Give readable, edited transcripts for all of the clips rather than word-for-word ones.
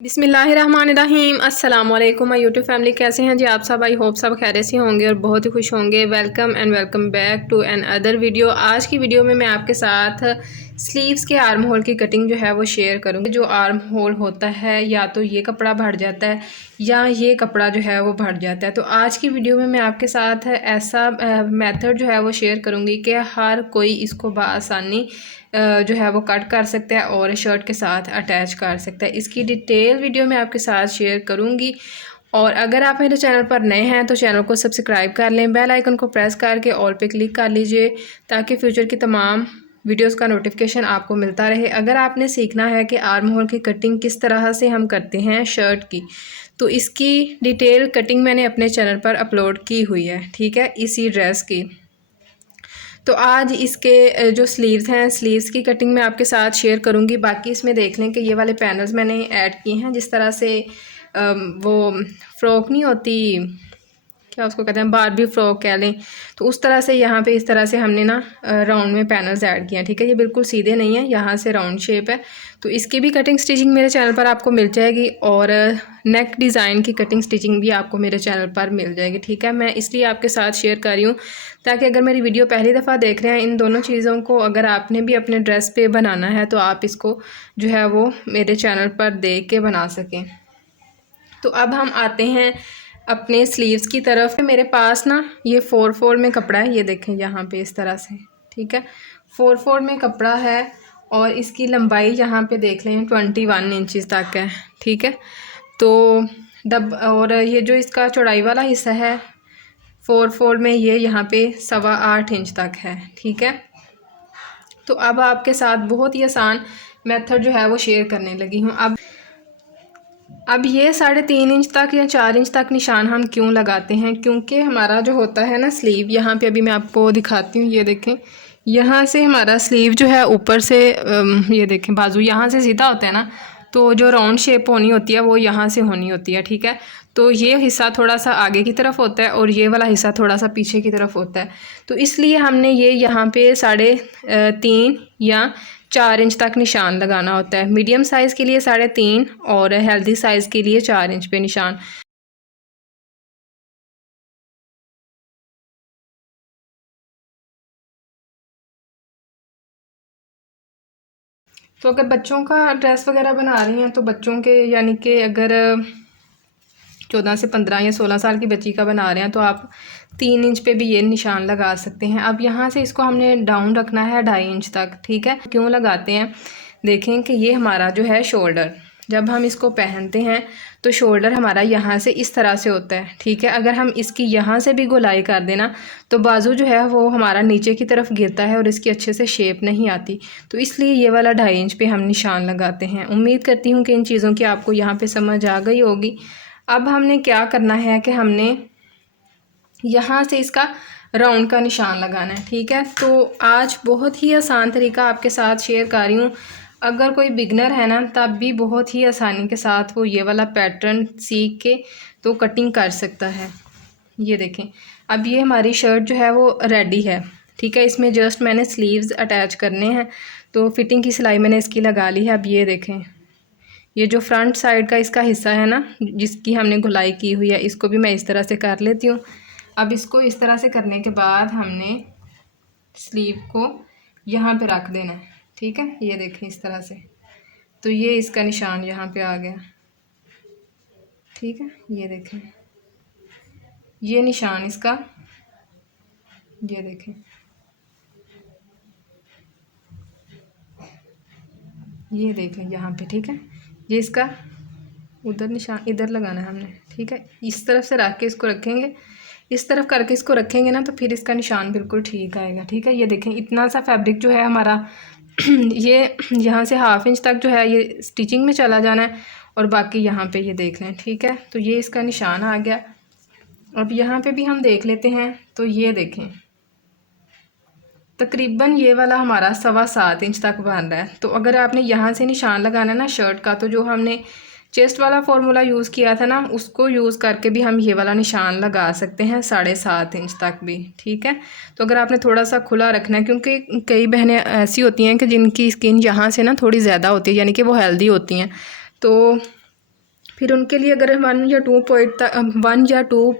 बिस्मिल्लाहिर्रहमानिर्रहीम अस्सलाम वालेकुम माय यूट्यूब फैमिली। कैसे हैं जी आप सब? आई होप सब खैरियत से होंगे और बहुत ही खुश होंगे। Welcome and welcome back to another video. आज की वीडियो में मैं आपके साथ स्लीव्स के आर्म होल की कटिंग जो है वो शेयर करूँगी। जो आर्म होल होता है या तो ये कपड़ा भर जाता है या ये कपड़ा जो है वो भर जाता है। तो आज की वीडियो में मैं आपके साथ ऐसा मेथड जो है वो शेयर करूँगी कि हर कोई इसको बआसानी जो है वो कट कर सकता है और शर्ट के साथ अटैच कर सकता है। इसकी डिटेल वीडियो मैं आपके साथ शेयर करूँगी। और अगर आप मेरे चैनल पर नए हैं तो चैनल को सब्सक्राइब कर लें, बेल आइकन को प्रेस करके ऑल पे क्लिक कर लीजिए ताकि फ्यूचर की तमाम वीडियोस का नोटिफिकेशन आपको मिलता रहे। अगर आपने सीखना है कि आर्म होल की कटिंग किस तरह से हम करते हैं शर्ट की, तो इसकी डिटेल कटिंग मैंने अपने चैनल पर अपलोड की हुई है, ठीक है, इसी ड्रेस की। तो आज इसके जो स्लीव्स हैं, स्लीव्स की कटिंग मैं आपके साथ शेयर करूंगी। बाकी इसमें देख लें कि ये वाले पैनल्स मैंने ऐड किए हैं, जिस तरह से वो फ्रॉक नहीं होती, क्या उसको कहते हैं, बारबी फ्रॉक कह लें, तो उस तरह से यहाँ पे इस तरह से हमने ना राउंड में पैनल्स ऐड किए हैं, ठीक है। ये बिल्कुल सीधे नहीं है, यहाँ से राउंड शेप है। तो इसकी भी कटिंग स्टिचिंग मेरे चैनल पर आपको मिल जाएगी और नेक डिज़ाइन की कटिंग स्टिचिंग भी आपको मेरे चैनल पर मिल जाएगी, ठीक है। मैं इसलिए आपके साथ शेयर कर रही हूँ ताकि अगर मेरी वीडियो पहली दफ़ा देख रहे हैं, इन दोनों चीज़ों को अगर आपने भी अपने ड्रेस पे बनाना है तो आप इसको जो है वो मेरे चैनल पर देख के बना सकें। तो अब हम आते हैं अपने स्लीव्स की तरफ। मेरे पास ना ये 4 फोल्ड में कपड़ा है, ये देखें यहाँ पे इस तरह से, ठीक है। 4 फोल्ड में कपड़ा है और इसकी लंबाई यहाँ पे देख लें 21 इंचज़ तक है, ठीक है। तो और ये जो इसका चौड़ाई वाला हिस्सा है 4 फोल्ड में, ये यहाँ पे 8.25 इंच तक है, ठीक है। तो अब आपके साथ बहुत ही आसान मेथड जो है वो शेयर करने लगी हूँ। अब ये 3.5 इंच तक या 4 इंच तक निशान हम क्यों लगाते हैं? क्योंकि हमारा जो होता है ना स्लीव, यहाँ पे अभी मैं आपको दिखाती हूँ, ये देखें, यहाँ से हमारा स्लीव जो है ऊपर से ये देखें बाजू यहाँ से सीधा होता है ना, तो जो राउंड शेप होनी होती है वो यहाँ से होनी होती है, ठीक है। तो ये हिस्सा थोड़ा सा आगे की तरफ होता है और ये वाला हिस्सा थोड़ा सा पीछे की तरफ होता है। तो इसलिए हमने ये यहाँ पे 3.5 या 4 इंच तक निशान लगाना होता है। मीडियम साइज़ के लिए 3.5 और हेल्दी साइज़ के लिए 4 इंच पे निशान। तो अगर बच्चों का ड्रेस वगैरह बना रही हैं तो बच्चों के, यानी कि अगर 14 से 15 या 16 साल की बच्ची का बना रहे हैं तो आप 3 इंच पे भी ये निशान लगा सकते हैं। अब यहाँ से इसको हमने डाउन रखना है 2.5 इंच तक, ठीक है। क्यों लगाते हैं? देखें कि ये हमारा जो है शोल्डर, जब हम इसको पहनते हैं तो शोल्डर हमारा यहाँ से इस तरह से होता है, ठीक है। अगर हम इसकी यहाँ से भी गोलाई कर देना तो बाजू जो है वो हमारा नीचे की तरफ गिरता है और इसकी अच्छे से शेप नहीं आती। तो इसलिए ये वाला 2.5 इंच पे हम निशान लगाते हैं। उम्मीद करती हूँ कि इन चीज़ों की आपको यहाँ पे समझ आ गई होगी। अब हमने क्या करना है कि हमने यहाँ से इसका राउंड का निशान लगाना है, ठीक है। तो आज बहुत ही आसान तरीका आपके साथ शेयर कर रही हूँ। अगर कोई बिगनर है ना, तब भी बहुत ही आसानी के साथ वो ये वाला पैटर्न सीख के तो कटिंग कर सकता है। ये देखें, अब ये हमारी शर्ट जो है वो रेडी है, ठीक है। इसमें जस्ट मैंने स्लीव्स अटैच करने हैं, तो फिटिंग की सिलाई मैंने इसकी लगा ली है। अब ये देखें, ये जो फ्रंट साइड का इसका हिस्सा है ना, जिसकी हमने गुलाई की हुई है, इसको भी मैं इस तरह से कर लेती हूँ। अब इसको इस तरह से करने के बाद हमने स्लीव को यहाँ पे रख देना है, ठीक है। ये देखें इस तरह से, तो ये इसका निशान यहाँ पे आ गया, ठीक है। ये देखें, ये निशान इसका, ये देखें, ये देखें यहाँ पे, ठीक है। ये इसका उधर निशान इधर लगाना है हमने, ठीक है। इस तरफ से रख के इसको रखेंगे, इस तरफ करके इसको रखेंगे ना, तो फिर इसका निशान बिल्कुल ठीक आएगा, ठीक है। ये देखें, इतना सा फैब्रिक जो है हमारा ये यहाँ से 1/2 इंच तक जो है ये स्टिचिंग में चला जाना है और बाकी यहाँ पे ये देख लें, ठीक है। तो ये इसका निशान आ गया। अब यहाँ पे भी हम देख लेते हैं, तो ये देखें, तकरीबन ये वाला हमारा 7.25 इंच तक बन रहा है। तो अगर आपने यहाँ से निशान लगाना है ना शर्ट का, तो जो हमने चेस्ट वाला फार्मूला यूज़ किया था ना, उसको यूज़ करके भी हम ये वाला निशान लगा सकते हैं 7.5 इंच तक भी, ठीक है। तो अगर आपने थोड़ा सा खुला रखना है, क्योंकि कई बहनें ऐसी होती हैं कि जिनकी स्किन यहाँ से ना थोड़ी ज़्यादा होती है, यानी कि वो हेल्दी होती हैं, तो फिर उनके लिए अगर 1 या 2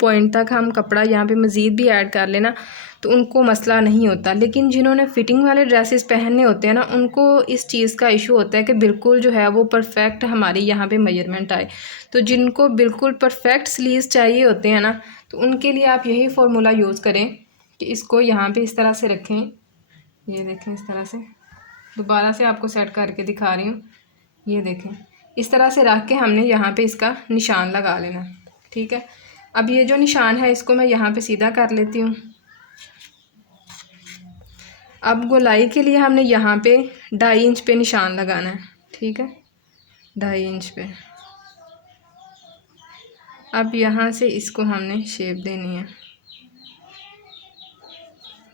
पॉइंट तक हम कपड़ा यहाँ पे मज़ीद भी ऐड कर लेना तो उनको मसला नहीं होता। लेकिन जिन्होंने फ़िटिंग वाले ड्रेसेस पहनने होते हैं ना, उनको इस चीज़ का इशू होता है कि बिल्कुल जो है वो परफेक्ट हमारी यहाँ पे मेजरमेंट आए। तो जिनको बिल्कुल परफेक्ट स्लीव्स चाहिए होते हैं ना, तो उनके लिए आप यही फार्मूला यूज़ करें कि इसको यहाँ पे इस तरह से रखें। ये देखें, इस तरह से दोबारा से आपको सेट करके दिखा रही हूँ। ये देखें, इस तरह से रख के हमने यहाँ पे इसका निशान लगा लेना, ठीक है। अब ये जो निशान है इसको मैं यहाँ पे सीधा कर लेती हूँ। अब गोलाई के लिए हमने यहाँ पे 2.5 इंच पे निशान लगाना है, ठीक है, 2.5 इंच पे। अब यहाँ से इसको हमने शेप देनी है,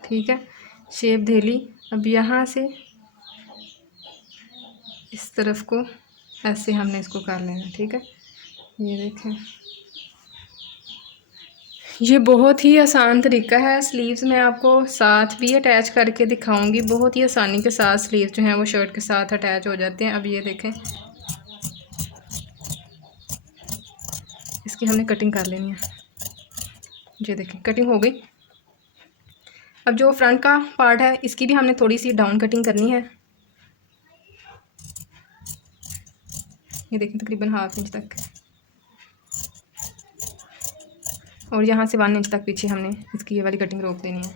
ठीक है, शेप दे ली। अब यहाँ से इस तरफ को ऐसे हमने इसको कर लेना, ठीक है। ये देखें, ये बहुत ही आसान तरीका है। स्लीव्स मैं आपको साथ भी अटैच करके दिखाऊंगी। बहुत ही आसानी के साथ स्लीव्स जो हैं वो शर्ट के साथ अटैच हो जाते हैं। अब ये देखें, इसकी हमने कटिंग कर लेनी है। ये देखें, कटिंग हो गई। अब जो फ्रंट का पार्ट है इसकी भी हमने थोड़ी सी डाउन कटिंग करनी है। ये देखें, तकरीबन 1/2 इंच तक, और यहाँ से 1 इंच तक पीछे हमने इसकी ये वाली कटिंग रोक देनी है।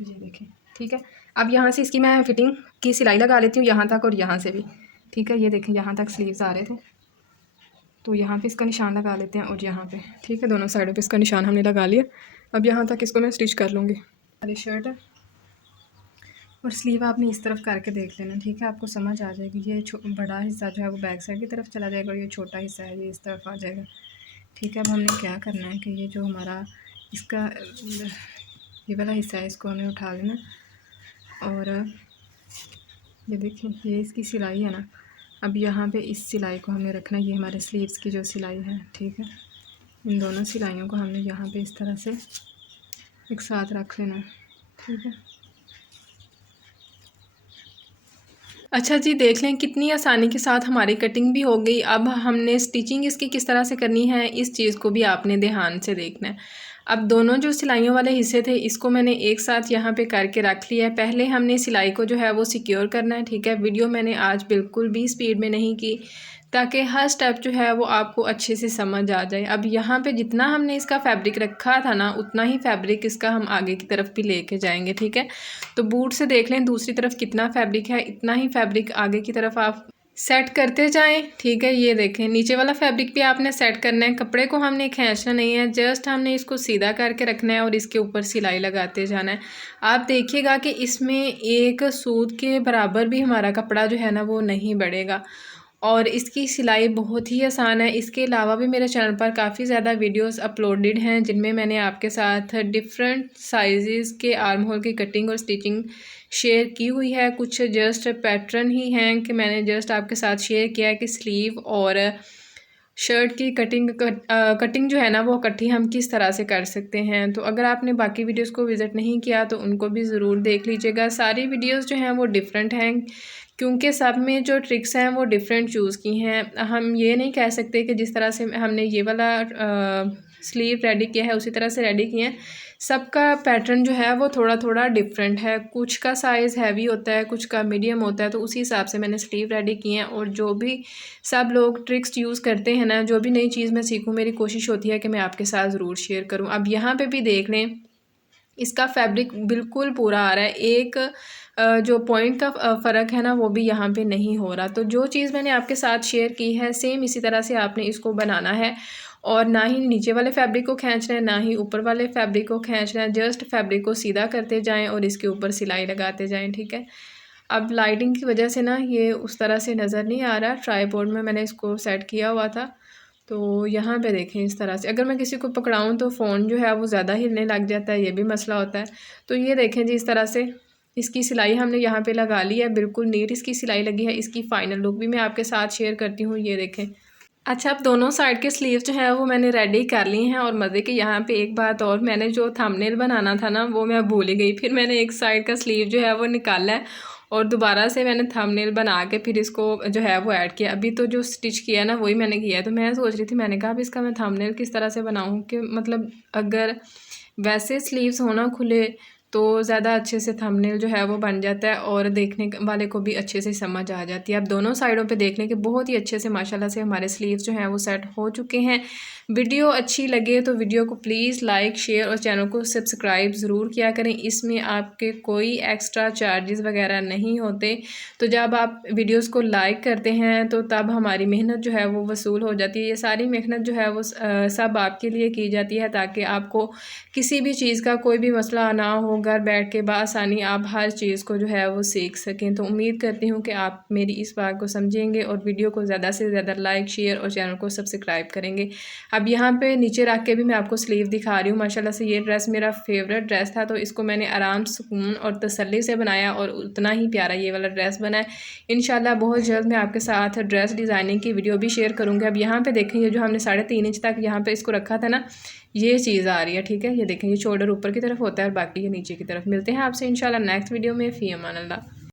ये देखें, ठीक है। अब यहाँ से इसकी मैं फिटिंग की सिलाई लगा लेती हूँ, यहाँ तक और यहाँ से भी, ठीक है। ये देखें, यहाँ तक स्लीव्स आ रहे थे तो यहाँ पे इसका निशान लगा लेते हैं, और यहाँ पे, ठीक है, दोनों साइडों पे इसका निशान हमने लगा लिया। अब यहाँ तक इसको मैं स्टिच कर लूँगी। वाली शर्ट है और स्लीव आपने इस तरफ करके देख लेना, ठीक है, आपको समझ आ जाएगी। ये बड़ा हिस्सा जो है वो बैक साइड की तरफ चला जाएगा और ये छोटा हिस्सा है ये इस तरफ आ जाएगा, ठीक है। अब हमने क्या करना है कि ये जो हमारा इसका ये वाला हिस्सा है इसको हमें उठा लेना, और ये देखिए, ये इसकी सिलाई है ना। अब यहाँ पे इस सिलाई को हमने रखना है, ये हमारे स्लीव्स की जो सिलाई है, ठीक है। इन दोनों सिलाइयों को हमने यहाँ पे इस तरह से एक साथ रख लेना, ठीक है। अच्छा जी, देख लें कितनी आसानी के साथ हमारी कटिंग भी हो गई। अब हमने स्टिचिंग इसकी किस तरह से करनी है इस चीज़ को भी आपने ध्यान से देखना है। अब दोनों जो सिलाइयों वाले हिस्से थे इसको मैंने एक साथ यहाँ पे करके रख लिया है। पहले हमने सिलाई को जो है वो सिक्योर करना है, ठीक है। वीडियो मैंने आज बिल्कुल भी स्पीड में नहीं की ताकि हर स्टेप जो है वो आपको अच्छे से समझ आ जाए। अब यहाँ पे जितना हमने इसका फैब्रिक रखा था ना, उतना ही फैब्रिक इसका हम आगे की तरफ भी लेके जाएंगे, ठीक है। तो बूट से देख लें दूसरी तरफ कितना फैब्रिक है, इतना ही फैब्रिक आगे की तरफ आप सेट करते जाएं, ठीक है। ये देखें, नीचे वाला फैब्रिक भी आपने सेट करना है। कपड़े को हमने खींचना नहीं है, जस्ट हमने इसको सीधा करके रखना है और इसके ऊपर सिलाई लगाते जाना है। आप देखिएगा कि इसमें एक सूत के बराबर भी हमारा कपड़ा जो है ना वो नहीं बढ़ेगा, और इसकी सिलाई बहुत ही आसान है। इसके अलावा भी मेरे चैनल पर काफ़ी ज़्यादा वीडियोस अपलोडेड हैं जिनमें मैंने आपके साथ डिफरेंट साइज़ के आर्म होल की कटिंग और स्टिचिंग शेयर की हुई है। कुछ जस्ट पैटर्न ही हैं कि मैंने जस्ट आपके साथ शेयर किया है कि स्लीव और शर्ट की कटिंग जो है ना वो इकट्ठी हम किस तरह से कर सकते हैं। तो अगर आपने बाकी वीडियोस को विज़िट नहीं किया तो उनको भी ज़रूर देख लीजिएगा। सारी वीडियोस जो हैं वो डिफरेंट हैं क्योंकि सब में जो ट्रिक्स हैं वो डिफरेंट चूज़ की हैं। हम ये नहीं कह सकते कि जिस तरह से हमने ये वाला स्लीव रेडी किया है उसी तरह से रेडी किए हैं। सबका पैटर्न जो है वो थोड़ा थोड़ा डिफरेंट है। कुछ का साइज़ हैवी होता है, कुछ का मीडियम होता है, तो उसी हिसाब से मैंने स्लीव रेडी किए हैं। और जो भी सब लोग ट्रिक्स यूज़ करते हैं ना, जो भी नई चीज़ मैं सीखूँ, मेरी कोशिश होती है कि मैं आपके साथ ज़रूर शेयर करूँ। अब यहाँ पे भी देख लें, इसका फैब्रिक बिल्कुल पूरा आ रहा है। एक जो पॉइंट का फ़र्क है ना वो भी यहाँ पे नहीं हो रहा। तो जो चीज़ मैंने आपके साथ शेयर की है सेम इसी तरह से आपने इसको बनाना है, और ना ही नीचे वाले फैब्रिक को खींचना है ना ही ऊपर वाले फैब्रिक को खींचना है। जस्ट फैब्रिक को सीधा करते जाएं और इसके ऊपर सिलाई लगाते जाएं, ठीक है। अब लाइटिंग की वजह से ना ये उस तरह से नज़र नहीं आ रहा। ट्राईपॉड में मैंने इसको सेट किया हुआ था, तो यहाँ पे देखें इस तरह से। अगर मैं किसी को पकड़ाऊँ तो फ़ोन जो है वो ज़्यादा हिलने लग जाता है, ये भी मसला होता है। तो ये देखें जी, इस तरह से इसकी सिलाई हमने यहाँ पे लगा ली है। बिल्कुल नीट इसकी सिलाई लगी है। इसकी फ़ाइनल लुक भी मैं आपके साथ शेयर करती हूँ, ये देखें। अच्छा, अब दोनों साइड के स्लीव जो है वो मैंने रेडी कर ली हैं। और मज़े के यहाँ पे एक बात और, मैंने जो थंबनेल बनाना था ना वो मैं भूल ही गई। फिर मैंने एक साइड का स्लीव जो है वो निकाला है और दोबारा से मैंने थंबनेल बना के फिर इसको जो है वो ऐड किया। अभी तो जो स्टिच किया ना वही मैंने किया है। तो मैं सोच रही थी, मैंने कहा अब इसका मैं थंबनेल किस तरह से बनाऊँ कि मतलब अगर वैसे स्लीव्स होना खुले तो ज़्यादा अच्छे से थंबनेल जो है वो बन जाता है और देखने वाले को भी अच्छे से समझ आ जाती है। अब दोनों साइडों पे देखने के बहुत ही अच्छे से माशाल्लाह से हमारे स्लीव्स जो हैं वो सेट हो चुके हैं। वीडियो अच्छी लगे तो वीडियो को प्लीज़ लाइक शेयर और चैनल को सब्सक्राइब ज़रूर किया करें। इसमें आपके कोई एक्स्ट्रा चार्जेस वगैरह नहीं होते। तो जब आप वीडियोस को लाइक करते हैं तो तब हमारी मेहनत जो है वो वसूल हो जाती है। ये सारी मेहनत जो है वो सब आपके लिए की जाती है ताकि आपको किसी भी चीज़ का कोई भी मसला ना हो, घर बैठ के बआसानी आप हर चीज़ को जो है वो सीख सकें। तो उम्मीद करती हूँ कि आप मेरी इस बात को समझेंगे और वीडियो को ज़्यादा से ज़्यादा लाइक शेयर और चैनल को सब्सक्राइब करेंगे। अब यहाँ पे नीचे रख के भी मैं आपको स्लीव दिखा रही हूँ। माशाल्लाह से ये ड्रेस मेरा फेवरेट ड्रेस था, तो इसको मैंने आराम सुकून और तसल्ली से बनाया और उतना ही प्यारा ये वाला ड्रेस बना है। इंशाल्लाह बहुत जल्द मैं आपके साथ ड्रेस डिज़ाइनिंग की वीडियो भी शेयर करूँगी। अब यहाँ पे देखें, ये जो हमने 3.5 इंच तक यहाँ पे इसको रखा था ना, ये चीज़ आ रही है, ठीक है। ये देखें, ये शोल्डर ऊपर की तरफ होता है और बाकी ये नीचे की तरफ। मिलते हैं आपसे इंशाल्लाह नेक्स्ट वीडियो में। फ़ी अमान अल्लाह।